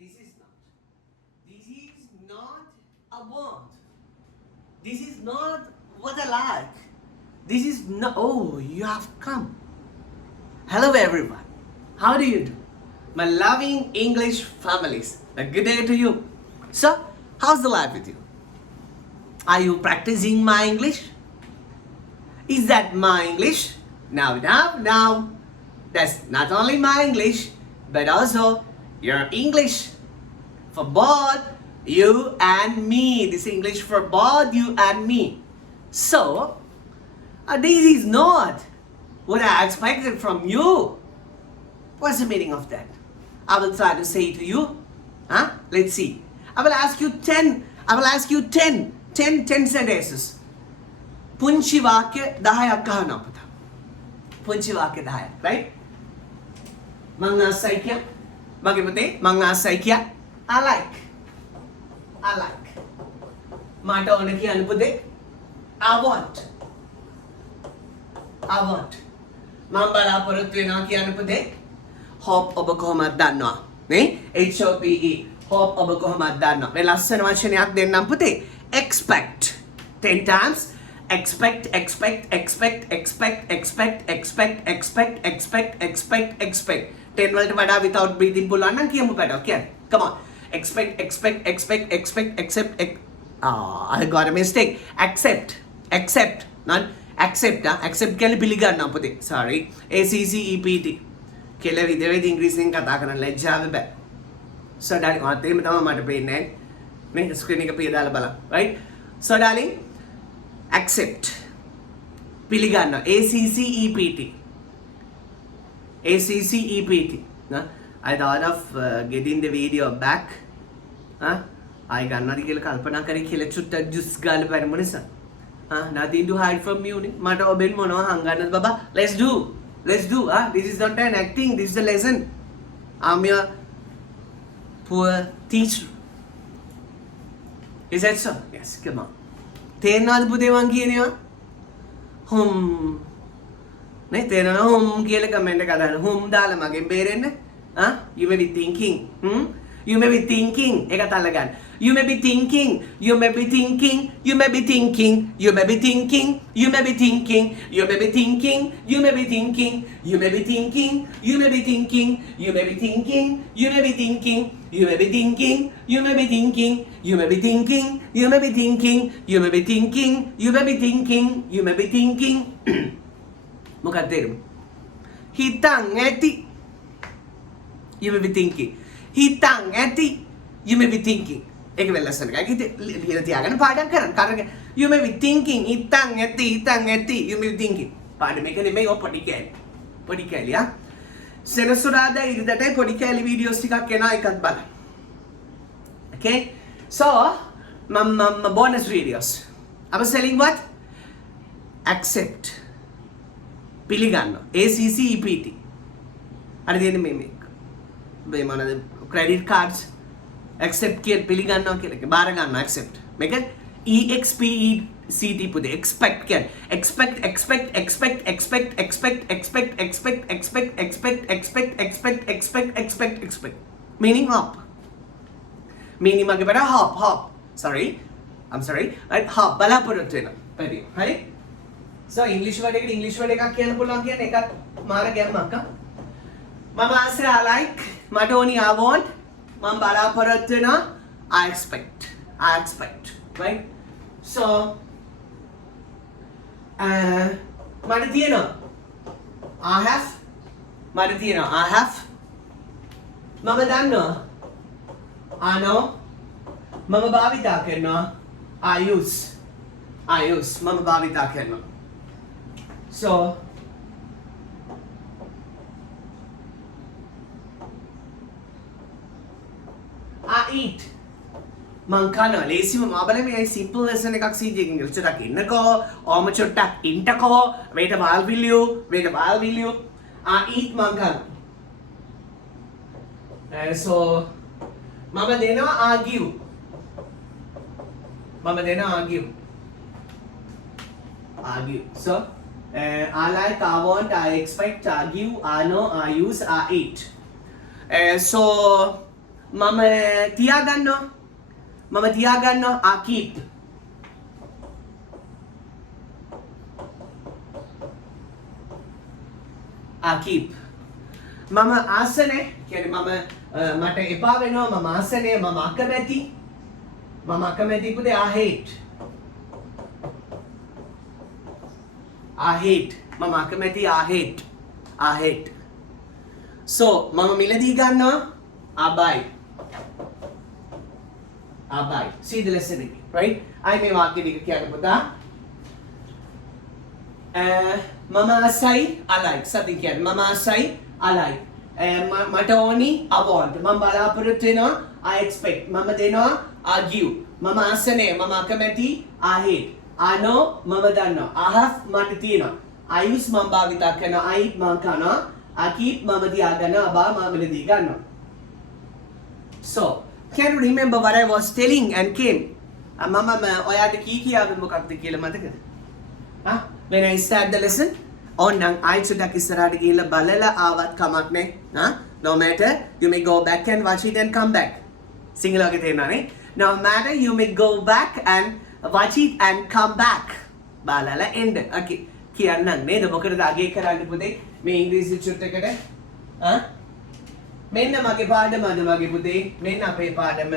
This is not. This is not a want. This is not what I like. This is not. Oh, you have come. Hello, everyone. How do you do? My loving English families. A good day to you. So, how's the life with you? Are you practicing my English? Is that my English? Now. That's not only my English, but also your English for both you and me. This English for both you and me. So, this is not what I expected from you. What's the meaning of that? I will try to say to you. Let's see. I will ask you 10 sentences. පුංචි වාක්‍ය 10ක් අහන්න අපිට. පුංචි වාක්‍ය 10ක්, right? මං ආසයි කිය. මගේ පුතේ මං ආසයි කිය. I like. මට ඕන කියන්න පුතේ. I want. මං බලාපොරොත්තු වෙනවා කියන්න පුතේ. hope ඔබ කොහොමද දන්නවා? නේ? HOPE. hope ඔබ කොහොමද දන්නවා? මේ ලස්සන වචනයක් දෙන්නම් පුතේ. expect. 10 times. Expect. 10 වලට වඩා without breathing පුළුවන් නම් කියමු පැටව කියන්න. Come on. Expect. I got a mistake. Accept. Not accept. Accept කියන්නේ පිළිගන්නවා පුතේ. Sorry. ACCEPT. කියලා විදිහට ඉංග්‍රීසියෙන් කතා කරන්න ලැජ්ජාව බෑ. So darling, ඔයාත් එහෙම තමයි මට පේන්නේ. මේ ස්ක්‍රීන් එක පිය දාලා බලන්න. Right? So darling, accept. පිළිගන්න. ACCEPT. I thought of getting the video back. I ගන්නවාද කියලා කල්පනා කරේ කියලා චුට්ටක් ජුස් ගාලා බලමු නිසා. Nothing to hide from you. මට ඔබෙන් මොනවා හංගන්නද බබා? Let's do. This is not an acting. This is a lesson. I'm your poor teacher. Is that so? Yes, come on. තේරෙනවද පුතේ මං කියනවා? නේ තේරෙනවද හොම් කියලා කමෙන්ට් එක දාන්න. හොම් දාලා මගෙන් බේරෙන්න. You may be thinking. You may be thinking. ඒක තල්ල ගන්න. You may be thinking. You may be thinking. You may be thinking. You may be thinking. You may be thinking. You may be thinking. You may be thinking. You may be thinking. You may be thinking. You may be thinking. You may be thinking. You may be thinking. You may be thinking. You may be thinking. You may be thinking. You may be thinking. You may be thinking. You may be thinking. මොකක්ද තේරුම? හිතන් ඇති. You may be thinking. හිතන් ඇති. You may be thinking. ඒක වෙල ලස්සන එකයි. ලියලා තියාගන්න පාඩම් කරන්න. කරගෙන you may be thinking. හිතන් ඇති. You may be thinking. පාඩම එක නෙමෙයි ඔය පොඩි කැලි. සෙනසුරාදා ඉරිදටයි පොඩි කැලි වීඩියෝස් ටිකක් එනවා එකත් බලන්න. Okay? So, bonus videos. I was telling what? Accept. පිළිගන්න. ACCEPT. අර දෙන්නේ මේ මොනවාද? credit cards. Accept කියන පිළිගන්නවා කියලා එක. බාර ගන්නවා accept. මේක EXPECT පුතේ. expect කියන්නේ. expect. Meaning hop. Meaning මගේ බඩ hop. I'm sorry. Right? hop බලාපොරොත්තු වෙනවා. හරි. හරි? So English word එකක් කියන්න පුළුවන් කියන එකත් මාර ගැම්මක්. මම ආසයි I like. මට ඕනි I want. මම බලාපොරොත්තු වෙනවා I expect. Right? So මට තියෙනවා I have. මම දන්නවා I know. මම භාවිතා කරනවා I use. මම භාවිතා කරනවා. So I eat. මං කනවා. ලේසිම මාබලේ මේ simple lesson එකක් CJ එකකින් චුට්ටක් ඉන්නකෝ. ඕම චුට්ටක් ඉන්ටකෝ. wait a while will you? I eat මං කනවා. So මම දෙනවා argue. So I like, I want, I expect, argue, I know, I use, I eat. So මම තියාගන්නවා. මම තියාගන්නවා. I keep. I keep. මම ආසනේ කියන්නේ මම මට එපා වෙනවා මම ආසනේ මම අකමැති පුතේ I hate. I hate. මම අකමැති I hate. I hate. So මම මිලදී ගන්නවා I buy. I buy. See the lesson again, right? I මේ වාක්‍ය දෙක කියන්න පුතා. මම ආසයි I like. සතිය කියන්නේ මම ආසයි I like. මට ඕනි I want. මම බලාපොරොත්තු වෙනවා I expect. මම දෙනවා I give. මම ආසනේ මම අකමැති I hate. I know මම දන්නවා. I have මට තියෙනවා. I use මම භාවිතා කරනවා. I eat මම කනවා. I keep මම තියාගන්නවා. I buy මම මිලදී ගන්නවා. So, can you remember what I was telling and came? මම ඔයාට කියාවේ මොකක්ද කියලා මතකද? When I start the lesson? ඕනනම් ආයෙත් සුටක් ඉස්සරහට ගිහිල්ලා බලලා ආවත් කමක් නැහැ. No matter, you may go back and watch it and come back. Sinhala වගේ තේරෙනවනේ. No matter, you may go back and watch it and come back. බලලා එන්න. Okay. කියන්නම් නේද? මොකටද අගේ කරන්නේ පුතේ? මේ ඉංග්‍රීසි චුට්ටකට. මෙන්න මගේ පාඩම අද මගේ පුතේ. මෙන්න අපේ පාඩම.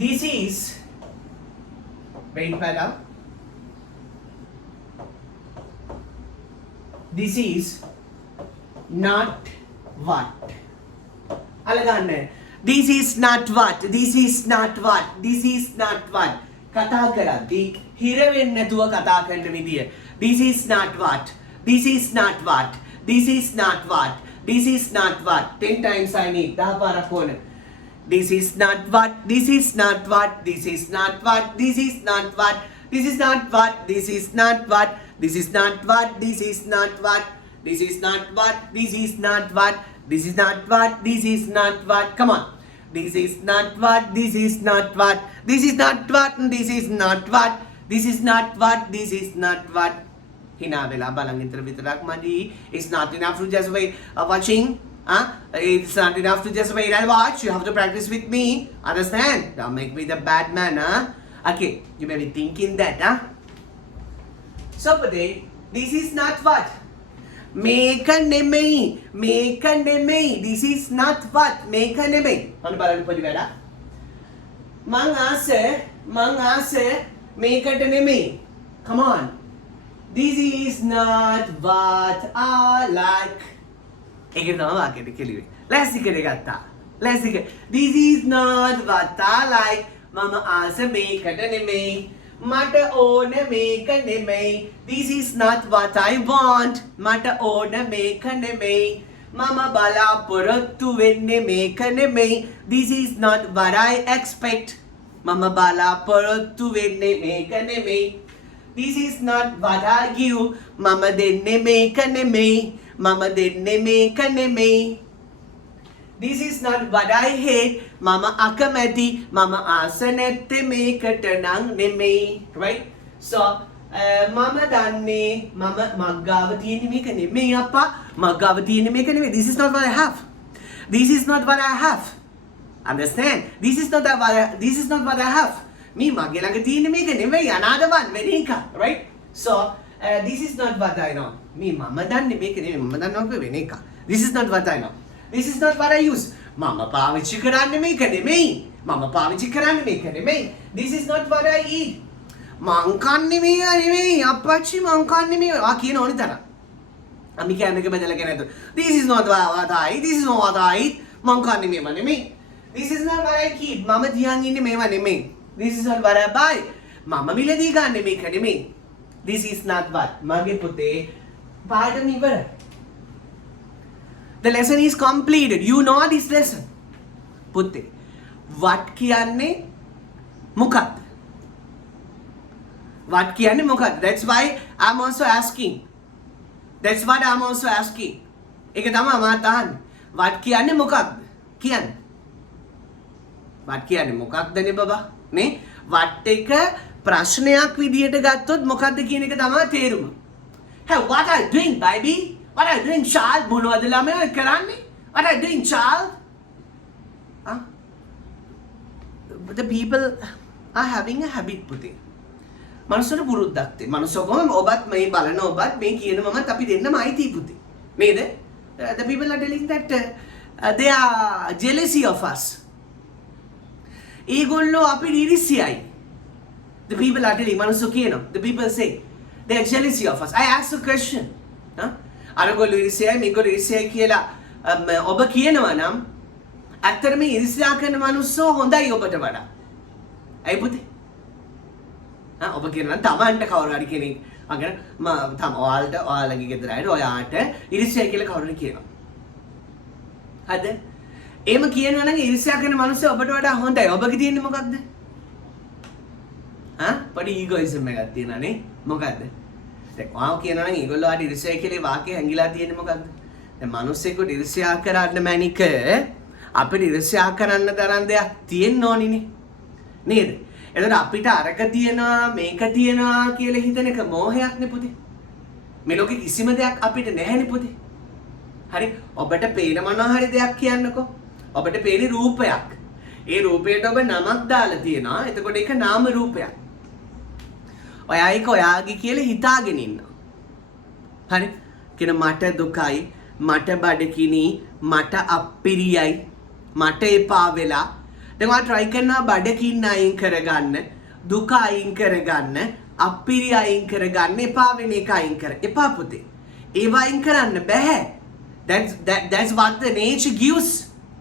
This is wait padda. This is not what. අලගන්න. This is not what. This is not what. This is not what. කතා කරද්දී හිර වෙන්නේ නැතුව කතා කරන විදිය. This is not what. This is not what. This is not what. This is not what. 10 times I need. 10 පාරක් ඕන. This is not what. This is not what. This is not what. This is not what. This is not what. This is not what. This is not what. This is not what. This is not what. This is not what. This is not what. This is not what. Come on. This is not what. This is not what. This is not what. This is not what. This is not what. This is not what. Hina vela balang inter vitarak madi. It's not enough to just wait watching. It's not enough to just wait and watch. You have to practice with me. Understand? Don't make me the bad man, Okay, you may be thinking that, So today, this is not what? Make a name. This is not what? Make a name. Ano balang pwede kada? Mangase, make a name. Come on. This is not what I like. Ek naman bakit kiliwi. Let's see kaya This is not what I like. Mama ase make a name. Mata ona make a name. This is not what I want. Mata ona make a name. Mama bala porottu venne make a name. This is not what I expect. Mama bala porottu venne make a name. This is not what I give. Mama denne make a name. Mama denne make a name. This is not what I hate. Mama akamati. Mama asanette meකට නං නෙමෙයි. Right? So, mama danne. Mama maggaව තියෙන මේක නෙමෙයි අප්පා. maggaව තියෙන මේක නෙමෙයි. This is not what I have. This is not what I have. Understand? This is not what I have. Me මගේ ළඟ තියෙන මේක නෙමෙයි another one වෙන එක. Right? So, this is not what I know. Me mama දන්නේ මේක නෙමෙයි. මම දන්නවා වෙන එක. This is not what I know. This is not what I use. Mama පාවිච්චි කරන්නේ මේක නෙමෙයි. මම පාවිච්චි කරන්නේ මේක නෙමෙයි. This is not what I eat. මං කන්නේ මේක නෙමෙයි. අප්පච්චි මං කන්නේ මේක. කියන ඕනි තරම්. අපි කියන්නේ එක බදලා කියන්නේ. This is not what I eat. This is not what I eat. මං කන්නේ මේව නෙමෙයි. This is not what I keep. මම තියන් ඉන්නේ මේව නෙමෙයි. This is not what I buy. මම මිලදී ගන්න මේක නෙමෙයි. This is not what. මගේ පුතේ පාඩම ඉවරයි. The lesson is completed. You know this lesson. පුතේ what කියන්නේ මොකක්ද? What කියන්නේ මොකක්ද? That's why I'm also asking. That's what I'm also asking. ඒක තමයි මම අහන්නේ. What කියන්නේ මොකක්ද? කියන්නේ. What කියන්නේ මොකක්දනේ බබා? නේ? What එක ප්‍රශ්නයක් විදියට ගත්තොත් මොකක්ද කියන එක තමයි තේරුම. Hey, what are you doing, baby? What are you doing, child? මොනවද ළමයා කරන්නේ? What are you doing, child? Huh? The people are having a habit පුතේ. මනුස්සර පුරුද්දක් තියෙන. මනුස්සකම ඔබත් මේ බලන ඔබත් මේ කියන මමත් අපි දෙන්නම අයිති පුතේ. නේද? The people are telling that they are jealousy of us. ඒගොල්ලෝ අපි ඊර්ෂ්‍යයි. The people are telling මනුස්සෝ කියනවා. The people say they are jealousy of us. I asked a question. අරගොල්ලෝ ඊර්ෂ්‍යයි මේගොල්ලෝ ඊර්ෂ්‍යයි කියලා ඔබ කියනවා නම් ඇත්තටම ඊර්ෂ්‍යා කරන මනුස්සෝ හොඳයි ඔබට වඩා. ඇයි පුතේ? ඔබ කියනවා තමන්ට කවුරු හරි කෙනෙක් අගන තම ඔයාලගේ ගෙදර අයට ඔයාට ඊර්ෂ්‍යා කියලා කවුරුහරි කියනවා. හරිද? එහෙම කියනවා නම් ඊර්ෂ්‍යා කරන මනුස්සය ඔබට වඩා හොඳයි. ඔබගේ තියෙන්නේ මොකක්ද? පොඩි ඊගොයිසම් එකක් තියෙනවා නේ. මොකද්ද? දැන් ඔයාව කියනවා නම් ඒගොල්ලෝ ආට ඊර්ෂ්‍යා කියලා වාක්‍යය හැංගිලා තියෙන්නේ මොකද්ද? දැන් මිනිස්සෙකුට ඊර්ෂ්‍යා කරන්න මැනික අපිට ඊර්ෂ්‍යා කරන්න තරම් දෙයක් තියෙන්න ඕනිනේ. නේද? එතකොට අපිට අරක තියනවා මේක තියනවා කියලා හිතන එක මෝහයක් නේ පුතේ. මේ ලෝකෙ කිසිම දෙයක් අපිට නැහැ නේ පුතේ. හරි ඔබට පේන මොනවා හරි දෙයක් කියන්නකෝ. ඔබට පේන රූපයක්. ඒ රූපයට ඔබ නමක් දාලා තියෙනවා. එතකොට ඒක නාම රූපයක්. ඔයා ඒක ඔයාගේ කියලා හිතාගෙන ඉන්නවා. හරි කියන මට දුකයි මට බඩකිනි මට අප්පිරියයි මට එපා වෙලා දැන් ඔයා try කරනවා බඩකින්න අයින් කරගන්න දුක අයින් කරගන්න අප්පිරිය අයින් කරගන්න එපා වෙන එක අයින් කර එපා පුතේ ඒව අයින් කරන්න බෑ that's what the nature gives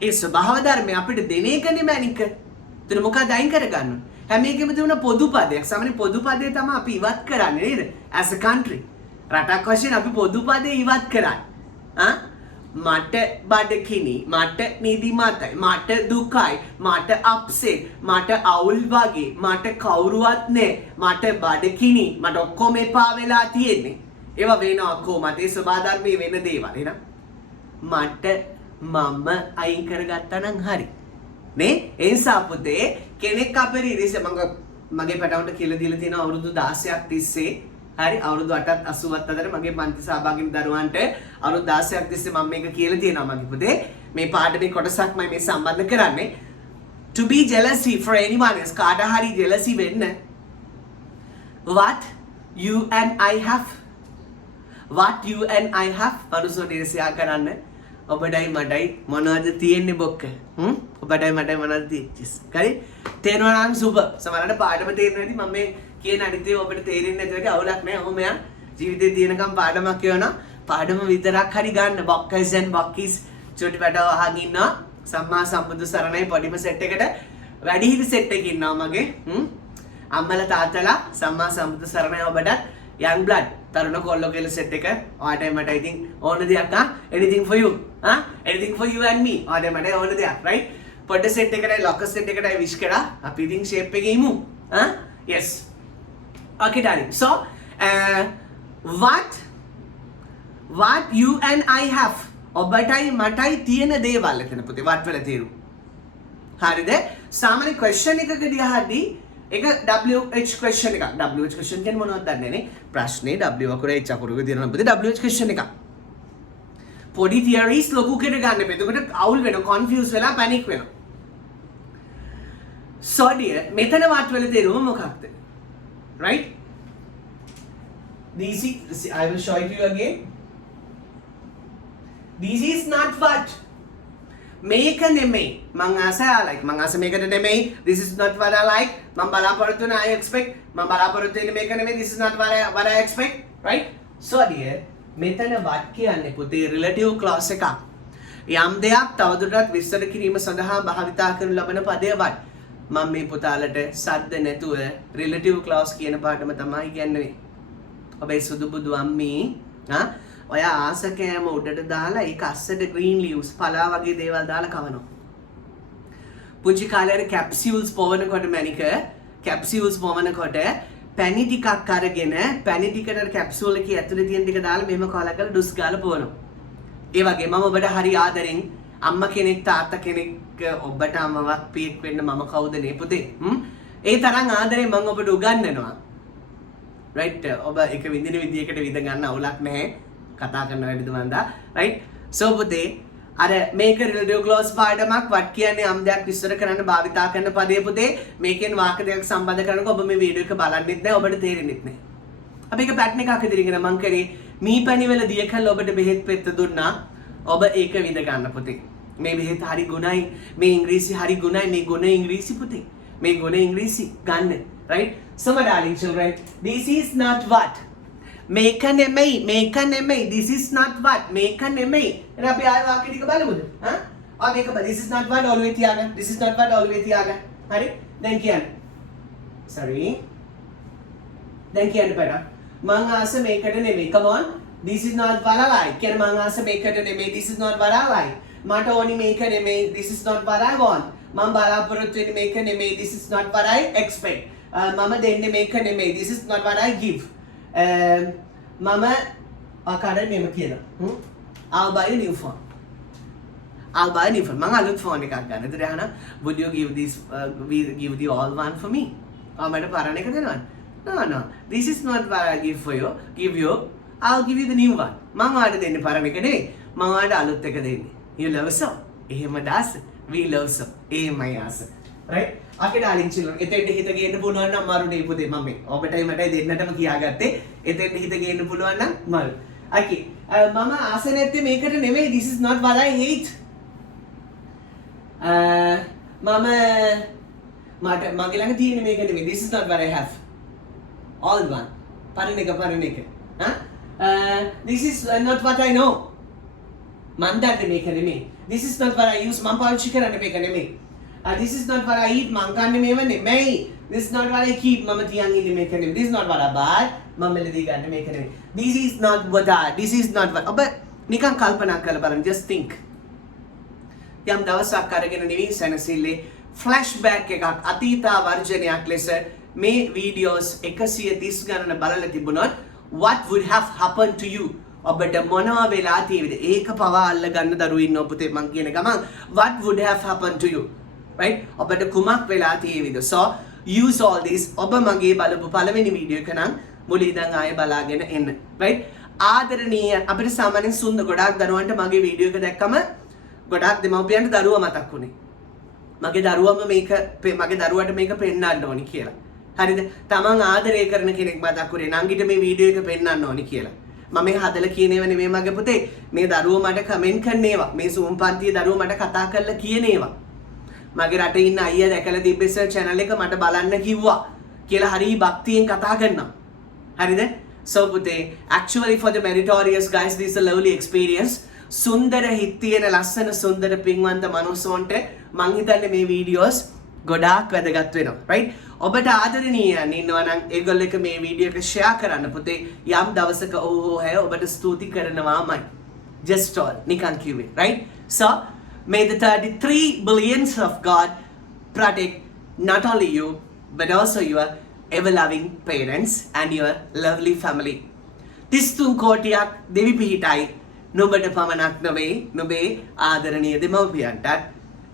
ඒ ස්වභාව ධර්මය අපිට දෙන එකනේ මැනික එතන මොකක්ද අයින් කරගන්න හැම එකෙම තිබුණ පොදු පදයක් සාමාන්‍ය පොදු පදේ තමයි අපි ඉවත් කරන්නේ නේද as a country රටක් වශයෙන් අපි පොදු පදේ ඉවත් කරන්නේ මට බඩකිනි මට නිදිමතයි මට දුකයි මට අප්සෙට් මට අවුල් වගේ මට කවුරුවත් නැහැ මට බඩකිනි මට ඔක්කොම එපා වෙලා තියෙන්නේ ඒවා වෙනවා කොහොමද ඒ සබා ධර්මයේ වෙන දේවල් එහෙනම් මට මම අයින් කරගත්තා නම් හරි නේ ඒ නිසා පුතේ කෙනෙක් අපේ ඉරිස මගේ පැටවුන්ට කියලා දීලා තියෙන අවුරුදු 16ක් තිස්සේ හරි අවුරුදු 8ත් 80ත් අතර මගේ පන්ති සහභාගී දරුවන්ට අවුරුදු 16ක් තිස්සේ මම මේක කියලා තියෙනවා මගේ පුතේ මේ පාඩමේ කොටසක්මයි මේ සම්බන්ධ කරන්නේ to be jealousy for anyone else කාට හරි jealousy වෙන්න what you and I have මනුස්සෝ ඊර්ෂ්‍යා කරන්න ඔබටයි මටයි මොනවද තියෙන්නේ බොක්ක ඔබටයි මටයි මොනවද තියෙච්චිස් හරි තේරෙනවා නම් සුපර් සමහරවිට පාඩම තේරෙන්නේ නැති මම මේ කියන අනිතේ ඔබට තේරෙන්නේ නැති වගේ අවුලක් නැහැ ඔහොම යන් ජීවිතේ තියෙනකම් පාඩමක් කියවනවා පාඩම විතරක් හරි ගන්න බොක්කස් and බොක්කිස් චොටි පැටව අහන් ඉන්නවා සම්මා සම්බුදු සරණයි පොඩිම සෙට් එකට වැඩිහිටි සෙට් එකක ඉන්නවා මගේ අම්මලා තාත්තලා සම්මා සම්බුදු සරණයි ඔබට young blood තරුණ කොල්ලෝ කියලා සෙට් එක ඔයාටයි මට ඉතින් ඕන දෙයක් anything for you anything for you and me ඔයාටයි මට ඕන දෙයක් right පොඩ සෙට් එකටයි ලොක සෙට් එකටයි විශ් කරා අපි ඉතින් ෂේප් එකේ ඉමු yes okay darling so what you and I have ඔබටයි මටයි තියෙන දේවල් එතන පුතේ what වල තේරු හරිද සාමාන්‍ය question එකකදී අහද්දී ඒක WH question එකක් WH question කියන්නේ මොනවද දන්නේ නේ ප්‍රශ්නේ W අකුරේ H අකුරක තියෙනවා පුතේ WH question එකක් පොඩි theories ලොකු කර ගන්න බෑ එතකොට අවුල් වෙනවා confuse වෙලා panic වෙනවා so dear මෙතන what වල තේරුම මොකක්ද right this is I will show it to you again this is not what මේක නෙමෙයි මං ආසයි like මං ආස මේකට නෙමෙයි this is not what I like මං බලාපොරොත්තු වෙන I expect මං බලාපොරොත්තු වෙන්නේ මේක නෙමෙයි this is not what I expect right so dear මෙතන what කියන්නේ පුතේ relative clause එකක් යම් දෙයක් තවදුරටත් විස්තර කිරීම සඳහා භාවිතා කරනු ලබන පදය what මම මේ පුතාලට සද්ද නැතුව relative clause කියන පාඩම තමයි කියන්නේ ඔබේ සුදු බුදු අම්මී ඔයා ආස කෑම උඩට දාලා ඒක අස්සට green leaves පලා වගේ දේවල් දාලා කවනවා. පුංචි කාලේ කැප්සියුල්ස් පොවනකොට මැනික කැප්සියුල්ස් පොවනකොට පැණි ටිකක් අරගෙන පැණි ටිකට කැප්සූල් එකේ ඇතුලේ තියෙන ටික දාලා මෙහෙම කාලා කරලා ඩුස් ගාලා පොවනවා. ඒ වගේ මම ඔබට හරි ආදරෙන් අම්මා කෙනෙක් තාත්තා කෙනෙක් ඔබට අම්මවක් පියෙක් වෙන්න මම කවුද නේ පුතේ? ඒ තරම් ආදරෙන් මම ඔබට උගන්වනවා. right ඔබ එක විඳින විදියකට විඳ ගන්න අවුලක් නැහැ. කතා කරන වැඩිද මන්දා right so පුතේ අර මේක රිලටිව් ක්ලෝස් පාඩමක් වට කියන්නේ යම් දෙයක් විස්තර කරන්න භාවිතා කරන පදේ පුතේ මේකෙන් වාක්‍ය දෙකක් සම්බන්ධ කරනකොට ඔබ මේ වීඩියෝ එක බලන්නෙත් නැහැ ඔබට තේරෙන්නෙත් නැහැ අපි එක පැටර්න් එකක් ඉදිරිගෙන මං කරේ මීපැණි වල දිය කළා ඔබට බෙහෙත් පෙත්ත දුන්නා ඔබ ඒක විඳ ගන්න පුතේ මේ බෙහෙත් හරි ගුණයි මේ ඉංග්‍රීසි හරි ගුණයි මේ ගුණ ඉංග්‍රීසි පුතේ මේ ගුණ ඉංග්‍රීසි ගන්න right so my darling children this is not what මේක නෙමෙයි this is not what මේක නෙමෙයි එහෙනම් අපි ආයෙ වාක්‍ය ටික බලමුද මේක this is not what ඔළුවේ තියාගන්න this is not what ඔළුවේ තියාගන්න හරි දැන් කියන්න sorry දැන් කියන්න බඩ මං ආස මේකට නෙමෙයි come on this is not what I like කියන මං ආස මේකට නෙමෙයි this is not what I like මට ඕනි මේක නෙමෙයි this is not what I want මම බලාපොරොත්තු වෙන්නේ මේක නෙමෙයි this is not what I expect මම දෙන්නේ මේක නෙමෙයි this is not what I give මම ආකාරයෙන් මෙම කියනවා I'll buy a new phone මම අලුත් ෆෝන් එකක් ගන්න. ඒතර යහන would you give give the all one for me? මට පරණ එක දෙනවද? No this is not what I give you I'll give you the new one. මම ඔයාලට දෙන්නේ පරණ එක නෙවෙයි. මම ඔයාලට අලුත් එක දෙන්නේ. You love so. එහෙම දාස. We love so. එහෙමයි ආස. right? Okay darling children. එතෙන්ට හිත ගේන්න පුළුවන් නම් මරු නේ පුතේ මම මේ. ඔබටයි මටයි දෙන්නටම කියාගත්තේ. එතෙන්ට හිත ගේන්න පුළුවන් නම් මරු. Okay. මම ආස නැත්තේ මේකට නෙවෙයි. This is not what I hate. මගේ ළඟ තියෙන මේක නෙමෙයි this is not what I have all one පරණ එක this is not what I know මන් දන්නේ මේක නෙමෙයි this is not what I use මම පාවිච්චි කරන්නේ මේක නෙමෙයි this is not what I eat මං කන්නේ මේව නෙමෙයි this is not what I keep මම තියන් ඉන්නේ මේක නෙමෙයි this is not what I buy මම මෙලදී ගන්න මේක නෙමෙයි this is not what ඔබ නිකන් කල්පනා කරලා බලන්න just think යම් දවසක් අරගෙන නිවි සැනසෙල්ලේ ෆ්ලෑෂ්බැක් එකක් අතීතා වර්ජනයක් ලෙස මේ වීඩියෝස් 130 ගණන බලලා තිබුණොත් what would have happened to you ඔබට මොනවා වෙලා තියෙවිද ඒක පවා අල්ල ගන්න දරුවෝ ඉන්නව පුතේ මං කියන ගමන් what would have happened to you right ඔබට කුමක් වෙලා තියෙවිද so use all this ඔබ මගේ බලපු පළවෙනි වීඩියෝ එක නම් මුල ඉඳන් ආයෙ බලාගෙන එන්න right ආදරණීය අපිට සාමාන්‍යයෙන් සුන්දර ගොඩාක් දරුවන්ට මගේ වීඩියෝ එක දැක්කම ගොඩාක් දෙමව්පියන්ට දරුවා මතක් වුණේ මගේ දරුවම මගේ දරුවට මේක පෙන්වන්න ඕනි කියලා. හරිද? තමන් ආදරය කරන කෙනෙක් මතක් කරේ නංගිට මේ වීඩියෝ එක පෙන්වන්න ඕනි කියලා. මම මේ හදලා කියන ඒවා නෙමෙයි මගේ පුතේ. මේ දරුවෝ මට කමෙන්ට් කරන ඒවා. මේ Zoom පන්තියේ දරුවෝ මට කතා කරලා කියන ඒවා. මගේ රටේ ඉන්න අයියා දැකලා තිබ්බෙසර් channel එක මට බලන්න කිව්වා කියලා හරි භක්තියෙන් කතා කරනවා. හරිද? So පුතේ actually for the meritorious guys this is a lovely experience. සුන්දර හිත් තියෙන ලස්සන සුන්දර පින්වන්ත මනුස්සොන්ට මං හිතන්නේ මේ වීඩියෝස් ගොඩාක් වැදගත් වෙනවා right ඔබට ආදරණීයයන් ඉන්නවා නම් ඒගොල්ලෝ එක මේ වීඩියෝ එක ෂෙයා කරන්න පුතේ යම් දවසක හැය ඔබට ස්තුති කරනවාමයි just all නිකන් කිව්වේ right so may the 33 billions of God protect not only you but also your ever loving parents and your lovely family 33 කෝටියක් දෙවි පිහිටයි නුඹට පමණක් නොවේ නුඹේ ආදරණීය දෙමව්පියන්ටත්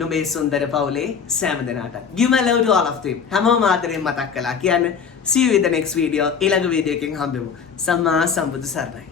නුඹේ සුන්දර පවුලේ සෑම දෙනාටත් give my love to all of them හැමෝම ආදරයෙන් මතක් කළා කියන්න see you in the next video ඊළඟ වීඩියෝ එකකින් හම්බෙමු සම්මා සම්බුදු සරණයි